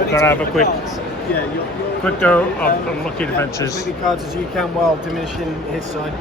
We're going to have a quick Yeah, you're quick go of Unlucky Adventures. as many cards as you can while diminishing his side.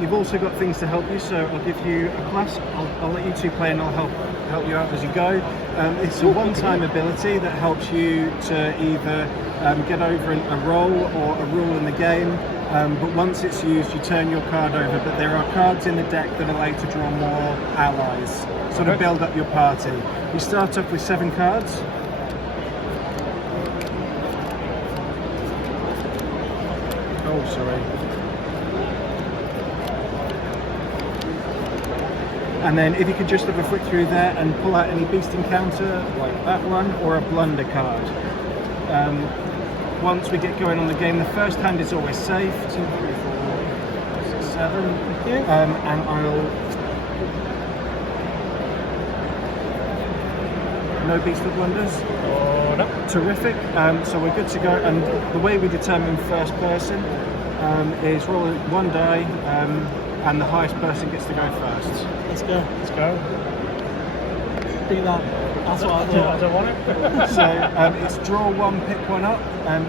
You've also got things to help you, so I'll give you a class. I'll let you two play and I'll help you out as you go. It's a one-time ability that helps you to either get over a roll or a rule in the game. But once it's used, you turn your card over. But there are cards in the deck that allow you to draw more allies, sort of build up your party. You start off with 7 cards. Oh, sorry. And then if you could just have a flick through there and pull out any beast encounter, like that one, or a blunder card. Once we get going on the game, the first hand is always safe. 2, 3, 4, 6, 7. And I'll... No beast or blunders? Oh, no. Terrific. So we're good to go. And the way we determine first person is roll 1 die, and the highest person gets to go first. Let's go. Let's go. Beat that. That's what I I thought. don't want it. So it's draw 1, pick 1 up.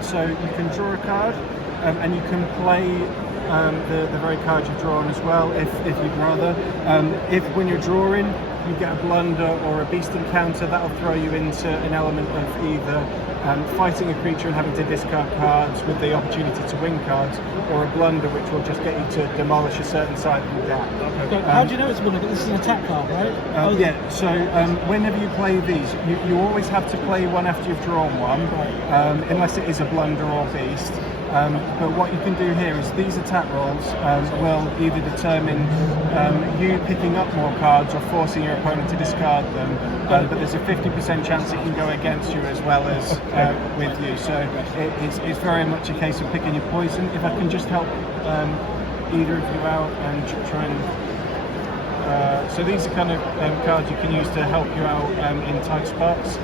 So you can draw a card, and you can play the very card you've drawn as well, if you'd rather. If when you're drawing, you get a blunder or a beast encounter, that'll throw you into an element of either fighting a creature and having to discard cards with the opportunity to win cards, or a blunder which will just get you to demolish a certain side of the deck. So how do you know it's a blunder? This is an attack card, right? Yeah, so whenever you play these, you always have to play one after you've drawn one, unless it is a blunder or beast. But what you can do here is these attack rolls will either determine you picking up more cards or forcing your opponent to discard them, but there's a 50% chance it can go against you as well as with you. So it's very much a case of picking your poison. If I can just help either of you out and try and... so these are kind of cards you can use to help you out in tight spots.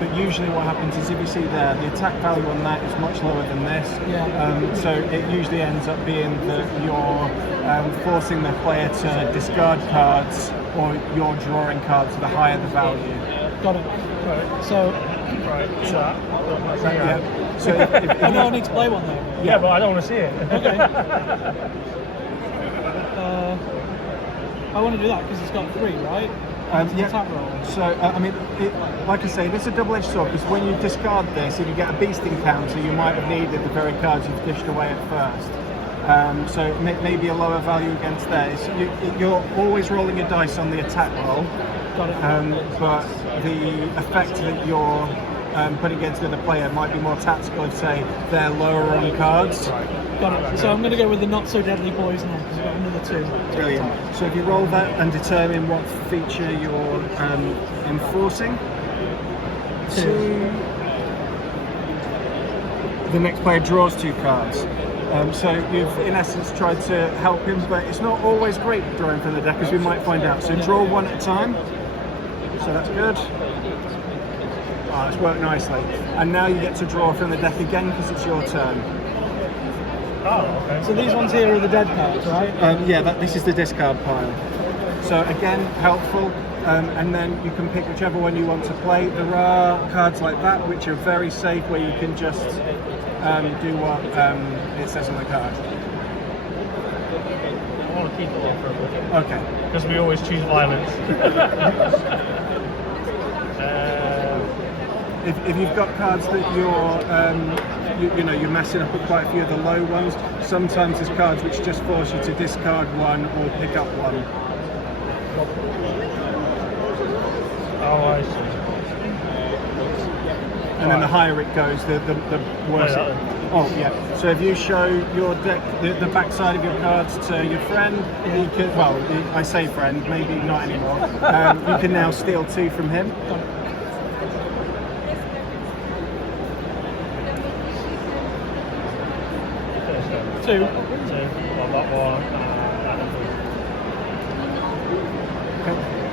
But usually what happens is if you see there, the attack value on that is much lower than this. Yeah. So it usually ends up being that you're forcing the player to discard cards, or you're drawing cards the higher the value. Got it. Right. So, Yeah. So if I know I need to play one though. Yeah, but I don't want to see it. Okay. I want to do that because it's got 3, right? yeah. Attack roll. So, I mean, like I say, it's a double-edged sword, because when you discard this, if you get a beast encounter, you might have needed the very cards you've dished away at first. So maybe a lower value against theirs. You're always rolling your dice on the attack roll, Got it. but the effect that you're putting against the other player might be more tactical if, say, they're lower on cards. Got it. So I'm going to go with the not so deadly poison one because I've got another 2. Brilliant. So if you roll that and determine what feature you're enforcing, 2, the next player draws 2 cards. So you've in essence tried to help him, but it's not always great drawing from the deck, as we might find out. So draw 1 at a time. So that's good. Oh, it's worked nicely. And now you get to draw from the deck again because it's your turn. Oh, okay. So these ones here are the dead cards, right? Yeah, this is the discard pile. So again, helpful. And then you can pick whichever one you want to play. There are cards like that which are very safe, where you can just do what it says on the card. I want to keep it there for a bit. Okay. Because we always choose violence. If you've got cards that you're messing up with quite a few of the low ones, sometimes there's cards which just force you to discard 1 or pick up 1. Oh, I see. And then the higher it goes, the worse it. Oh yeah. So if you show your deck, the back side of your cards to your friend, you can. Well, I say friend, maybe not anymore. You can now steal 2 from him. 2. Well, that one.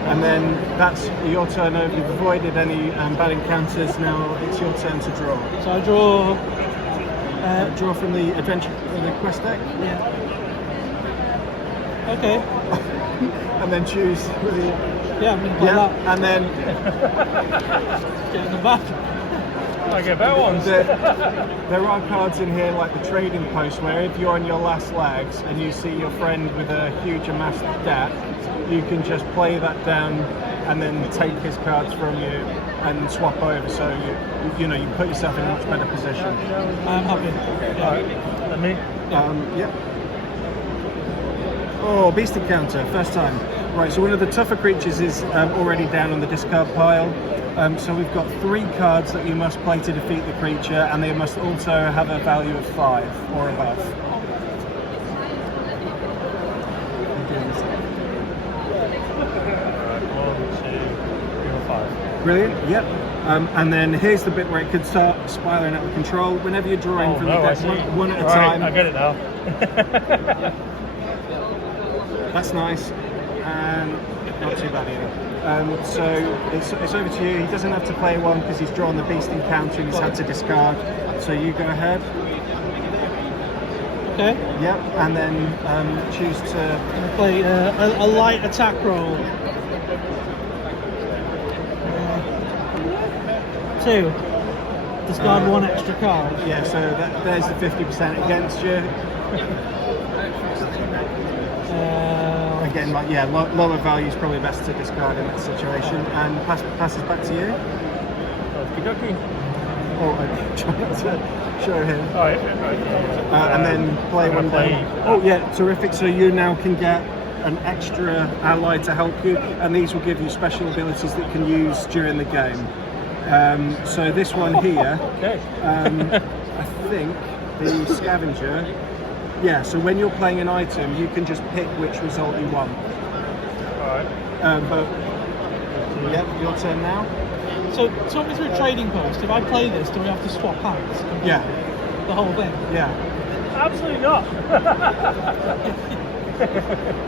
And then that's your turn over. You've avoided any bad encounters. Now it's your turn to draw. So I draw. Draw from the adventure, the quest deck. Yeah. Okay. And then choose. Yeah, I'm going to play that. And then Get in the back. I get better ones. There are cards in here like the trading post where if you're on your last legs and you see your friend with a huge amassed debt, you can just play that down and then take his cards from you and swap over. So you know you put yourself in a much better position. I'm happy. Yeah. Alright, and me? Yep. Oh, beast encounter, first time. Right, so one of the tougher creatures is already down on the discard pile. So we've got 3 cards that you must play to defeat the creature, and they must also have a value of 5 or above. Alright, 1, 2, 3, 4, 5. Brilliant, yep. And then here's the bit where it could start spiraling out of control. Whenever you're drawing from the I deck, see. one at a Right, time. I get it now. That's nice, and not too bad either. So it's over to you. He doesn't have to play one because he's drawn the beast encounter and he's had to discard. So you go ahead. Okay. Yep, and then choose to. I'm gonna play a light attack roll. 2. Discard 1 extra card. Yeah, so there's the 50% against you. Again, like lower value is probably best to discard in that situation. And passes back to you. Okie dokie. Oh, I try not to show him. Alright. And then play I'm one gonna play down. Oh yeah, terrific. So you now can get an extra ally to help you, and these will give you special abilities that you can use during the game. So this one here, Okay. I think the scavenger. Yeah, so when you're playing an item, you can just pick which result you want. Alright. But yep, your turn now. So talk me through trading post. If I play this, do we have to swap hands? Yeah, The whole thing. yeah. Absolutely not.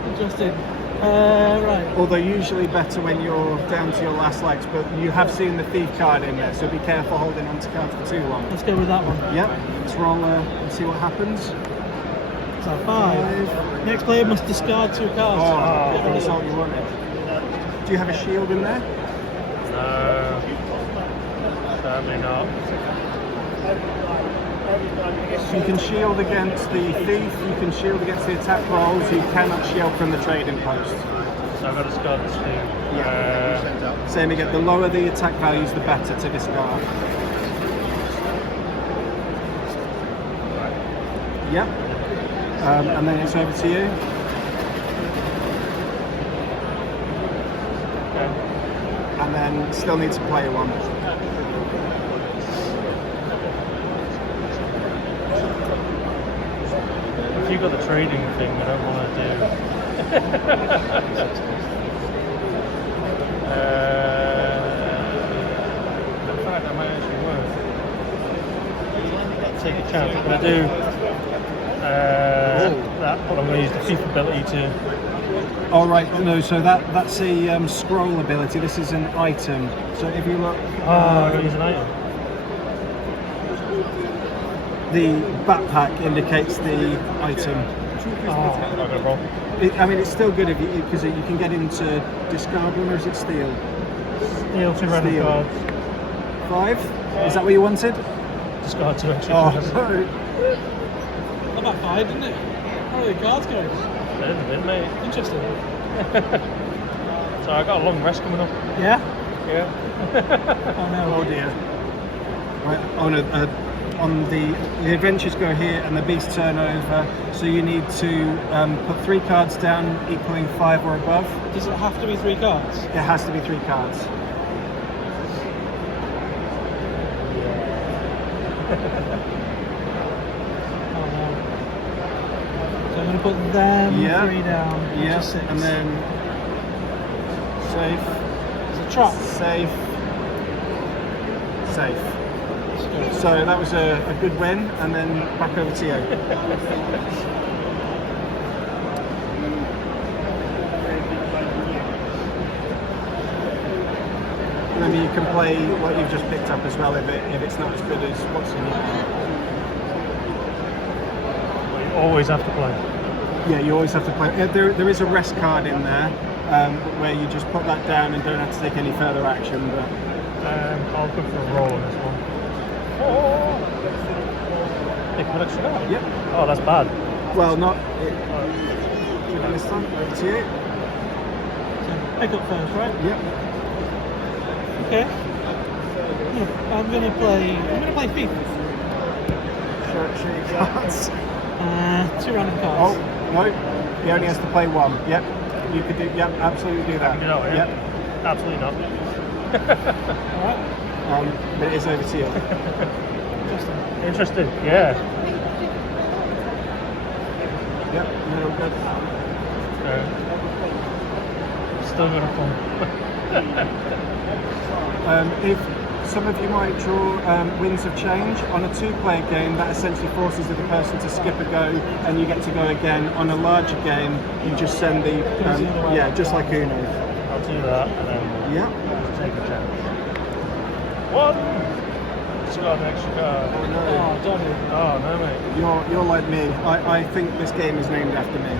Interesting. Right. Although usually better when you're down to your last legs, but you have seen the thief card in there, so be careful holding on to cards for too long. Let's go with that one. Yep, let's roll and see what happens. So 5. Next player must discard 2 cards. Oh, Get the rid of result them. you wanted. Do you have a shield in there? No. Certainly not. So you can shield against the thief, you can shield against the attack rolls, you cannot shield from the trading post. So I've got to discard this thing. Same again, the lower the attack values, the better to discard. Yep. And then it's over to you. Okay. And then still need to play one. If you've got the trading thing, I don't want to do. In fact, that might actually work. Take a chance. I'm going to do that, but I'm going to use the thief ability to. All right, no, so that's a scroll ability. This is an item. So if you look, I got to use an item. the backpack indicates the item. I'll go wrong. I mean, it's still good if because you can get into discard one, or is it steal? Steal 2 random Steal. cards. 5? Is that what you wanted? Discard 2 extra Oh, cards. sorry. About 5, didn't it? How are the cards going? They didn't, didn't they? Interesting. So I got a long rest coming up. Yeah? Yeah. Oh no. Oh dear. Right. Oh no. On the adventures go here, and the beasts turn over. So you need to put 3 cards down, equaling 5 or above. Does it have to be 3 cards? It has to be 3 cards. Oh no. So I'm going to put them 3 down. which Yeah. is 6. And then safe. It's a trap. Safe. Safe. Let's go. So that was a good win, and then back over to you. Maybe you can play what you've just picked up as well if it's not as good as what's in your hand. You always have to play. Yeah, you always have to play. There is a rest card in there where you just put that down and don't have to take any further action. But I'll go for a roll on this one. Oh. Pick up an extra card. Yep. Oh, that's bad. Well, not. This time, over to you. Pick up first, right? Yep. Okay. I'm gonna play thief. Show your cards. 2 random Oh cards. no, he only has to play 1. Yep. You could do. Yep. Absolutely do that. You know, yeah? Yep. Absolutely not. Alright. But it is over to you. Interesting. Yeah. Yep. No good. Still gonna fun. If some of you might draw Winds of Change on a 2-player game, that essentially forces the other person to skip a go, and you get to go again. On a larger game, you just send the yeah, just like Uno. I'll do that, and then Yeah. take a chance. 1. It's got an extra card. Oh no. Oh, Donnie. Oh no, mate. You're like me. I think this game is named after me.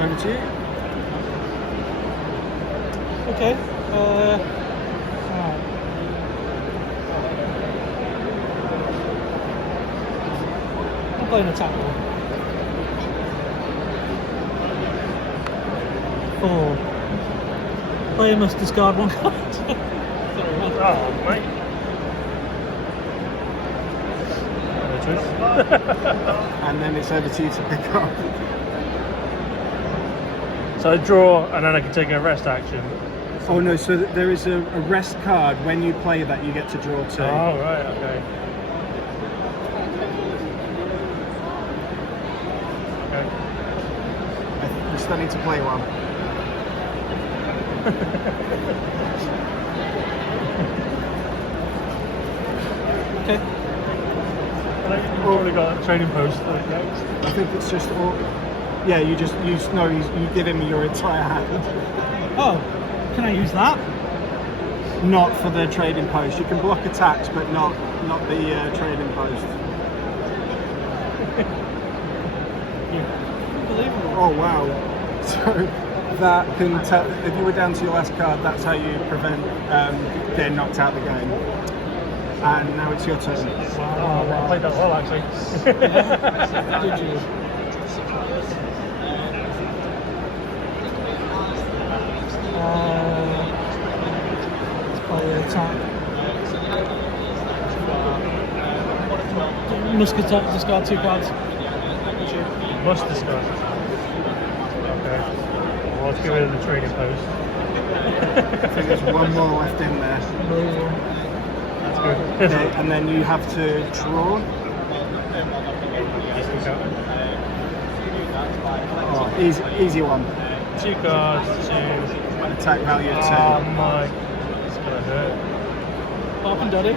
Over to you. Okay. Alright. I'm playing attack roll. 4. Player must discard 1 card. Oh, mate. And then it's over to you to pick up. So I draw, and then I can take a rest action. Oh no, so there is a rest card. When you play that, you get to draw 2. Oh, right, okay. Okay. You still need to play 1. And Okay. then you've probably got a trading post next. I think it's just all. Yeah, you give him your entire hand. Oh, can I use that? Not for the trading post. You can block attacks, but not the trading post. Unbelievable. Oh wow! So that can tell. If you were down to your last card, that's how you prevent getting knocked out of the game. And now it's your turn. Oh, I played that well, actually. Did you? Let's play attack. You must discard 2 cards. Must discard. Okay. Well, let's get rid of the trading post. I think there's 1 more left in there. Unbelievable. That's good. Okay, and then you have to draw. Oh, easy one. 2 cards, 2. Attack value of 2. Oh my, it's gonna hurt. Pop and Duddy.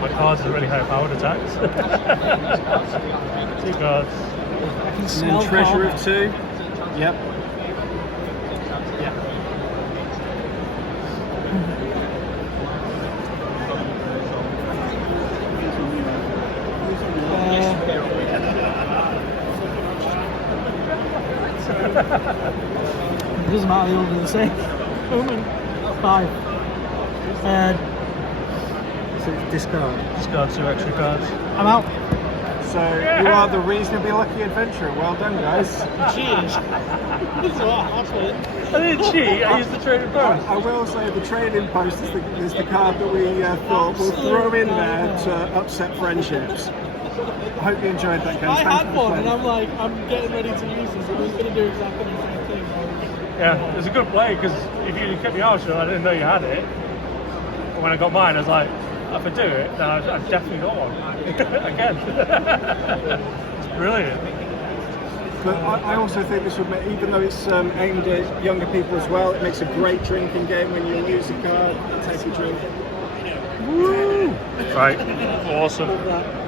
My cards are really high powered attacks. 2 cards. I can And smell then treasure power. of 2. Yep. It doesn't matter, the order are the same. 5. So discard. Discard 2 extra cards. I'm out. So you are the reasonably lucky adventurer. Well done, guys. Cheers. This is what happened. I didn't cheat, I used the trading post. I will say the trading post is the card that we thought we'll throw in there to upset friendships. I hope you enjoyed that, guys. I Thank had you for one and playing. I'm like, I'm getting ready to use this. I was going to do exactly the same thing. Yeah, it's a good play because if you kept me out, I didn't know you had it. But when I got mine, I was like, if I do it, then I've definitely got one. Again. It's brilliant. But I also think this would make, even though it's aimed at younger people as well, it makes a great drinking game when you lose a card, take a drink. Woo! Right, awesome. Love that.